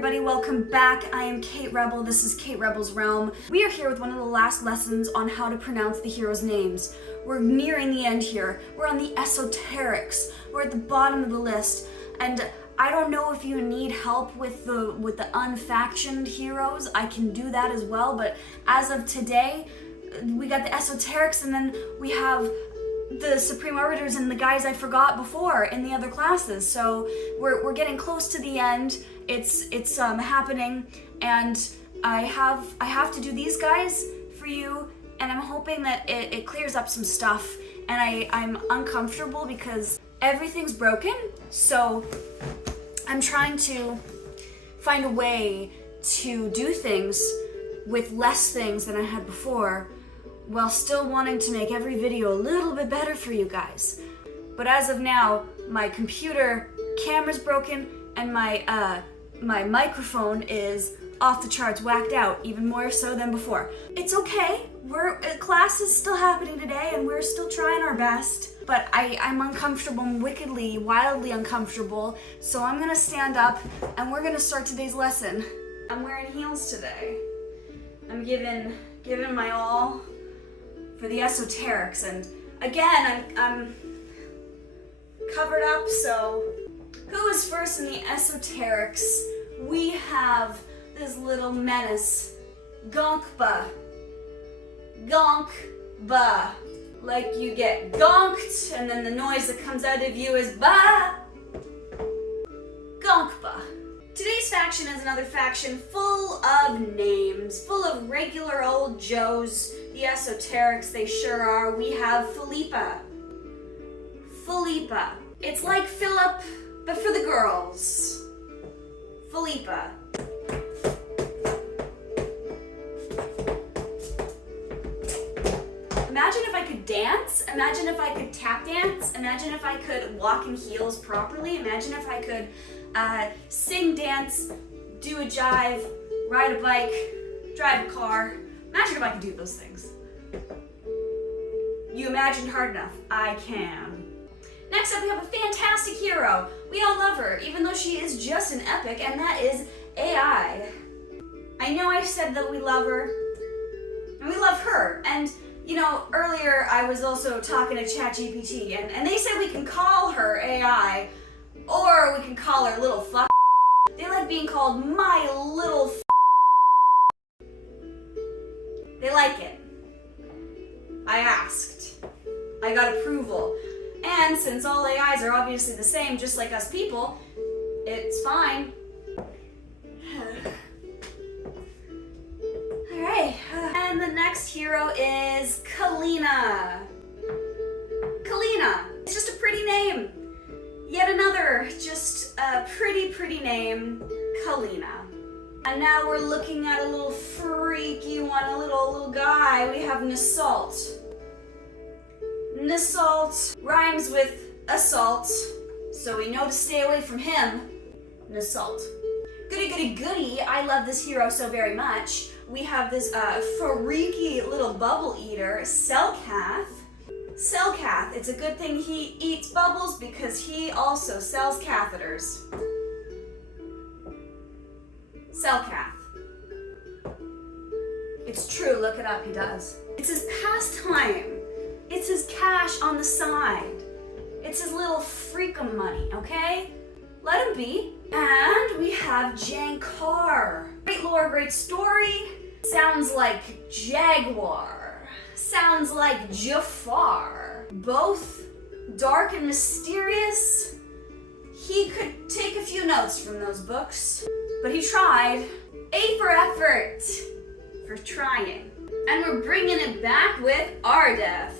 everybody, welcome back. I am Kate Rebel, this is Kate Rebel's Realm. We are here with one of the last lessons on how to pronounce the heroes' names. We're nearing the end here. We're on the Esoterics. We're at the bottom of the list, and I don't know if you need help with the unfactioned heroes. I can do that as well, but as of today, we got the Esoterics, and then we have the Supreme Arbiters and the guys I forgot before in the other classes. So we're getting close to the end. It's happening, and I have to do these guys for you, and I'm hoping that it clears up some stuff. And I'm uncomfortable because everything's broken, so I'm trying to find a way to do things with less things than I had before, while still wanting to make every video a little bit better for you guys. But as of now, my computer camera's broken, and my microphone is off the charts, whacked out, even more so than before. It's okay, class is still happening today, and we're still trying our best, but I'm uncomfortable, I'm wickedly, wildly uncomfortable, so I'm gonna stand up, and we're gonna start today's lesson. I'm wearing heels today. I'm giving my all for the Esoterics, and again, I'm covered up, so who is first in the Esoterics? We have this little menace, Gonkba. Gonkba. Like you get gonked, and then the noise that comes out of you is ba. Gonkba. Today's faction is another faction full of names, full of regular old Joes. The Esoterics, they sure are. We have Philippa. Philippa. It's like Philip, but for the girls. Philippa. Imagine if I could dance. Imagine if I could tap dance. Imagine if I could walk in heels properly. Imagine if I could sing, dance, do a jive, ride a bike, drive a car. Imagine if I could do those things. You imagined hard enough. I can. Next up, we have a fantastic hero. We all love her, even though she is just an epic, and that is AI. I know I said that we love her, and we love her. And, you know, earlier I was also talking to ChatGPT, and they said we can call her AI, or we can call her little fuck. They like being called my little f. They like it. I asked. I got approval. And since all AIs are obviously the same, just like us people, it's fine. Alright, and the next hero is Kalina. Kalina. It's just a pretty name. Yet another, just a pretty name, Kalina. And now we're looking at a little freaky one, a little guy. We have Nasalt. Nasalt rhymes with assault, so we know to stay away from him. Nasalt. Goody. I love this hero so very much. We have this freaky little bubble eater, Selkath. Selkath, it's a good thing he eats bubbles because he also sells catheters. Selkath. It's true, look it up, he does. It's his pastime. It's his cash on the side. It's his little freakum money, okay? Let him be. And we have Jankar. Great lore, great story. Sounds like Jaguar. Sounds like Jafar. Both dark and mysterious. He could take a few notes from those books, but he tried. A for effort. For trying. And we're bringing it back with Ardeth.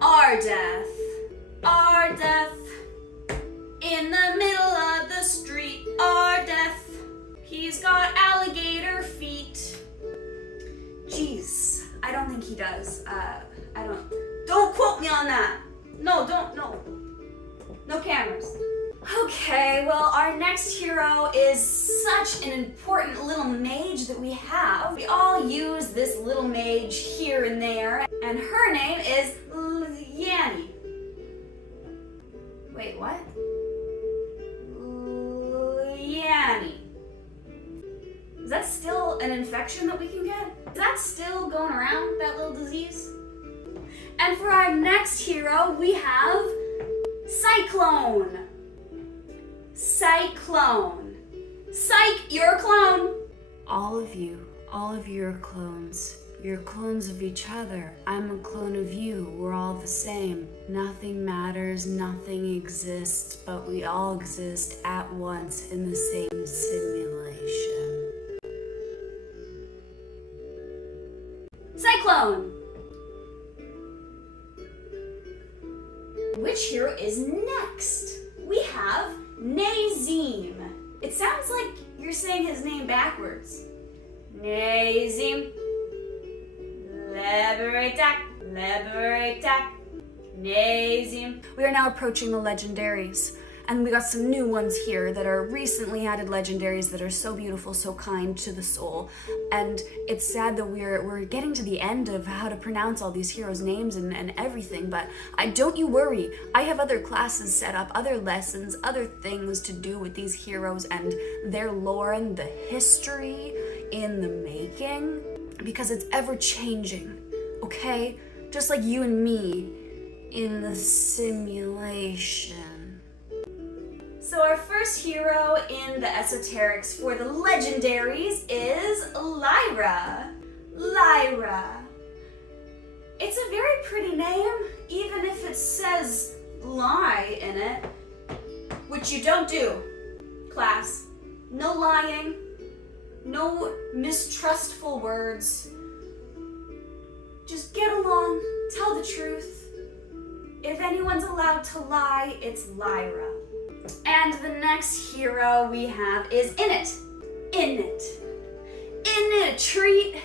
Ardeth. Ardeth. In the middle of the street, Ardeth. He's got alligator feet. Jeez, I don't think he does. Don't quote me on that. No. No cameras. Okay, well, our next hero is such an important little mage that we have. We all use this little mage here and there, and her name is Yanni. Wait, what? Yanni. that still an infection that we can get? Is that still going around, that little disease? And for our next hero, we have Cyclone. Cyclone. Psych, you're a clone. All of you are clones. You're clones of each other. I'm a clone of you. We're all the same. Nothing matters, nothing exists, but we all exist at once in the same simulation. Cyclone! Which hero is next? We have Nazim. It sounds like you're saying his name backwards. Nazim. Liberate-tac, liberate-tac, Nazim. We are now approaching the legendaries, and we got some new ones here that are recently added legendaries that are so beautiful, so kind to the soul. And it's sad that we're getting to the end of how to pronounce all these heroes' names and everything, but don't you worry. I have other classes set up, other lessons, other things to do with these heroes and their lore and the history in the making. Because it's ever changing, okay? Just like you and me in the simulation. So our first hero in the esoterics for the legendaries is Lyra. Lyra. It's a very pretty name, even if it says lie in it, which you don't do, class. No lying. No mistrustful words. Just get along, tell the truth. If anyone's allowed to lie, it's Lyra. And the next hero we have is Init. Init. Init a treat.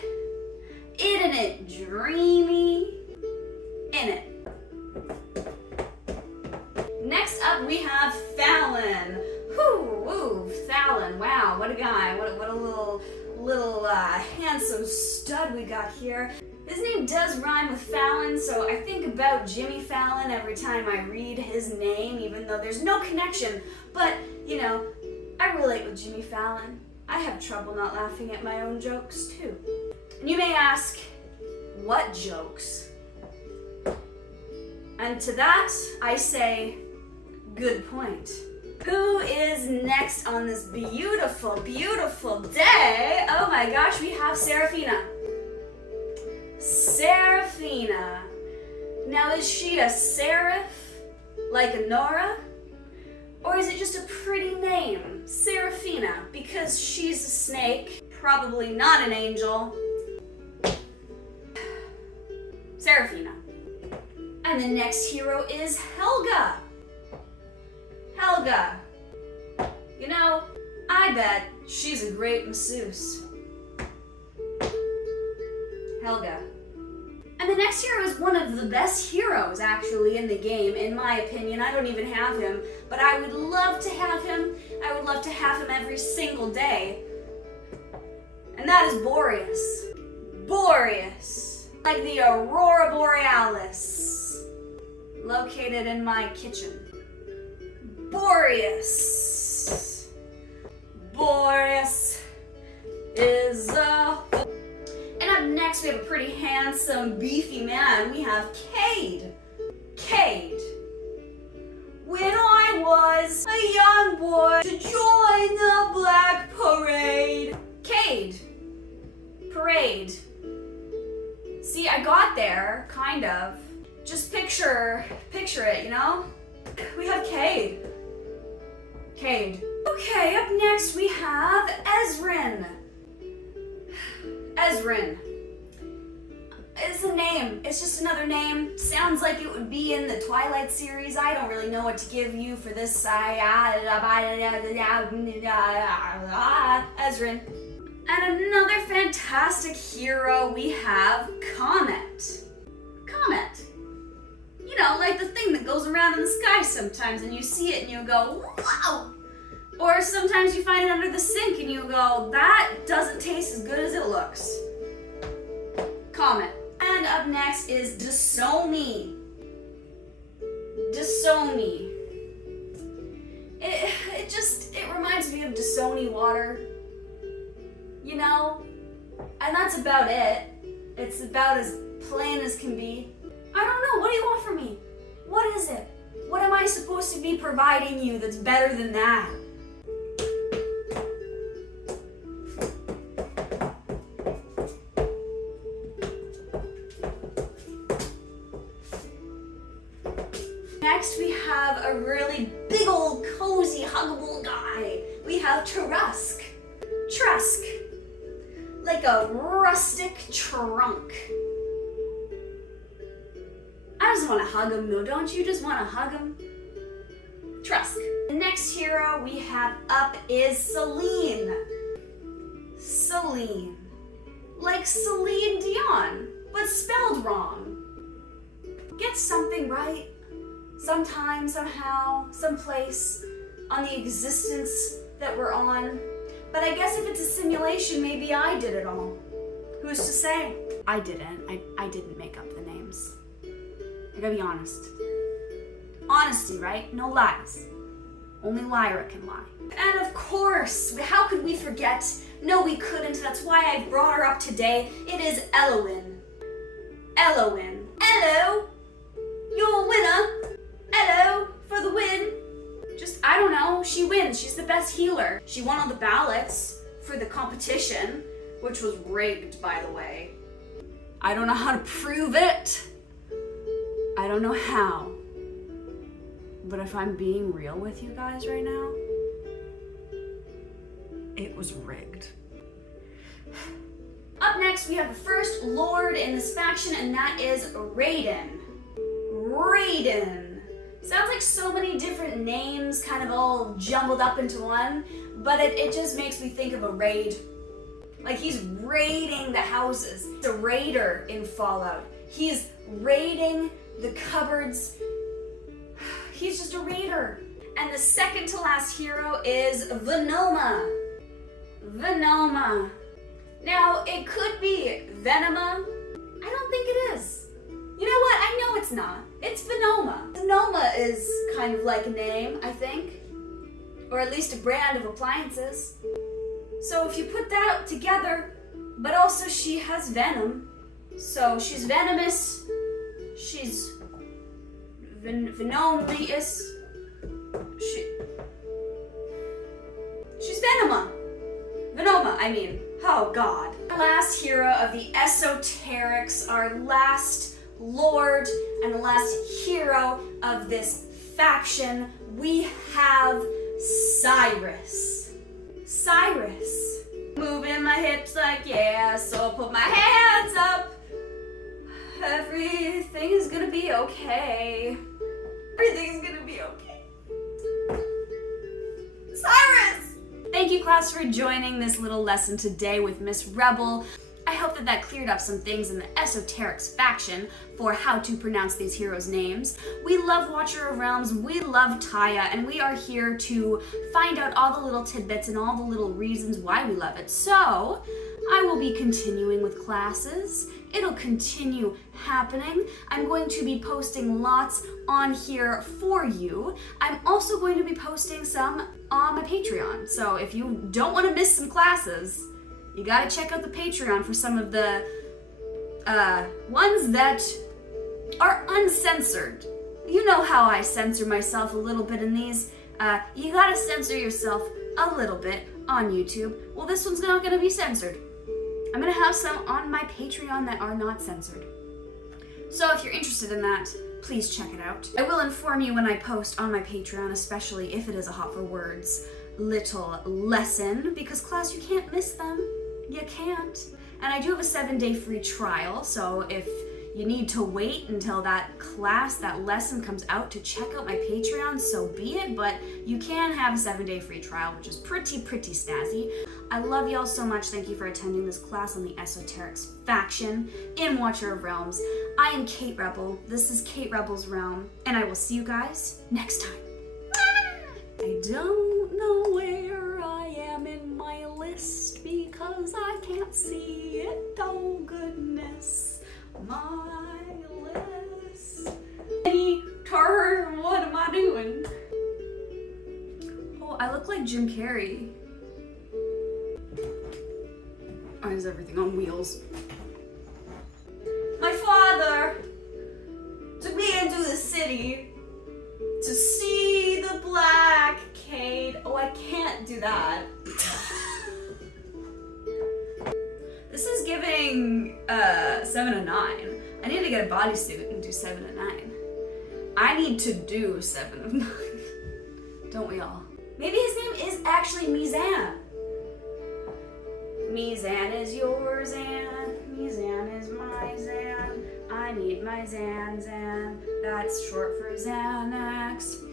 Isn't it dreamy? Init. Next up we have Fallon. Woo, Fallon, wow, what a guy, what a little handsome stud we got here. His name does rhyme with Fallon, so I think about Jimmy Fallon every time I read his name, even though there's no connection. But, you know, I relate with Jimmy Fallon. I have trouble not laughing at my own jokes, too. And you may ask, what jokes? And to that, I say, good point. Who is next on this beautiful, beautiful day? Oh my gosh, we have Seraphina. Seraphina. Now, is she a seraph, like a Nora? Or is it just a pretty name, Seraphina, because she's a snake, probably not an angel? Seraphina. And the next hero is Helga. Helga. You know, I bet she's a great masseuse. Helga. And the next hero is one of the best heroes, actually, in the game, in my opinion. I don't even have him, but I would love to have him. I would love to have him every single day. And that is Boreas. Boreas. Like the Aurora Borealis. Located in my kitchen. Boreas. Boreas is a... And up next we have a pretty handsome, beefy man. We have Cade. Cade. When I was a young boy to join the Black Parade. Cade. Parade. See, I got there, kind of. Just picture it, you know? We have Cade. Cade. Okay, up next we have Ezrin. Ezrin. It's a name. It's just another name. Sounds like it would be in the Twilight series. I don't really know what to give you for this. Ezrin. And another fantastic hero, we have Comet. Comet. You know, like the thing that goes around in the sky sometimes and you see it and you go, wow! Or sometimes you find it under the sink and you go, that doesn't taste as good as it looks. Comet. And up next is Desomi. Desomi. It reminds me of Dasoni water. you know? And that's about it. It's about as plain as can be. I don't know, what do you want from me? What is it? What am I supposed to be providing you that's better than that? Next, we have a really big old cozy huggable guy. We have Trusk. Trusk. Like a rustic trunk. I just want to hug him though, don't you just want to hug him? Trusk. The next hero we have up is Celine. Celine. Like Celine Dion, but spelled wrong. Get something right. Sometime, somehow, someplace on the existence that we're on. But I guess if it's a simulation, maybe I did it all. Who's to say? I didn't. I didn't make up the names. I gotta be honest. Honesty, right? No lies. Only Lyra can lie. And of course, how could we forget? No, we couldn't. That's why I brought her up today. It is Elowen. Elowen. Hello! You're a winner! Hello! For the win! Just, I don't know, she wins. She's the best healer. She won all the ballots for the competition, which was rigged, by the way. I don't know how to prove it. I don't know how. But if I'm being real with you guys right now, it was rigged. Up next, we have the first lord in this faction, and that is Raiden. Raiden. Sounds like so many different names kind of all jumbled up into one, but it just makes me think of a raid. Like he's raiding the houses. He's a raider in Fallout. He's raiding the cupboards. He's just a raider. And the second to last hero is Venoma. Venoma. Now, it could be Venoma. I don't think it is. You know what? I know it's not. It's Venoma. Venoma is kind of like a name, I think. Or at least a brand of appliances. So if you put that together, but also she has venom. So she's venomous. She's venomous. She's Venoma. Venoma, I mean. Oh God. Our last hero of the Esoterics, our last lord and the last hero of this faction, we have Cyrus. Cyrus. Moving my hips like yeah, so I put my hands up. Everything is gonna be okay. Everything's gonna be okay. Cyrus! Thank you, class, for joining this little lesson today with Miss Rebel. I hope that cleared up some things in the Esoterics faction for how to pronounce these heroes' names. We love Watcher of Realms, we love Taya, and we are here to find out all the little tidbits and all the little reasons why we love it. So, I will be continuing with classes. It'll continue happening. I'm going to be posting lots on here for you. I'm also going to be posting some on my Patreon. So if you don't want to miss some classes, you gotta check out the Patreon for some of the ones that are uncensored. You know how I censor myself a little bit in these. You gotta censor yourself a little bit on YouTube. Well, this one's not gonna be censored. I'm gonna have some on my Patreon that are not censored. So if you're interested in that, please check it out. I will inform you when I post on my Patreon, especially if it is a Hot for Words little lesson, because class, you can't miss them. You can't. And I do have a 7-day free trial, so if you need to wait until that class, that lesson comes out to check out my Patreon, so be it, but you can have a 7-day free trial, which is pretty snazzy. I love y'all so much. Thank you for attending this class on the Esoterics faction in Watcher of Realms. I am Kate Rebel. This is Kate Rebel's Realm, and I will see you guys next time. I don't know where I am in my list because I can't see it. Oh goodness, my list. Any turn, what am I doing? Oh, I look like Jim Carrey. Why is everything on wheels? My father took me into the city to see the black Kate. Oh, I can't do that. This is giving 7 and 9. I need to get a bodysuit and do 7 and 9. I need to do 7 of 9. Don't we all? Maybe his name is actually Mizan. Mizan is your Zan. Mizan is my Zan. I need my Zan. That's short for Xanax.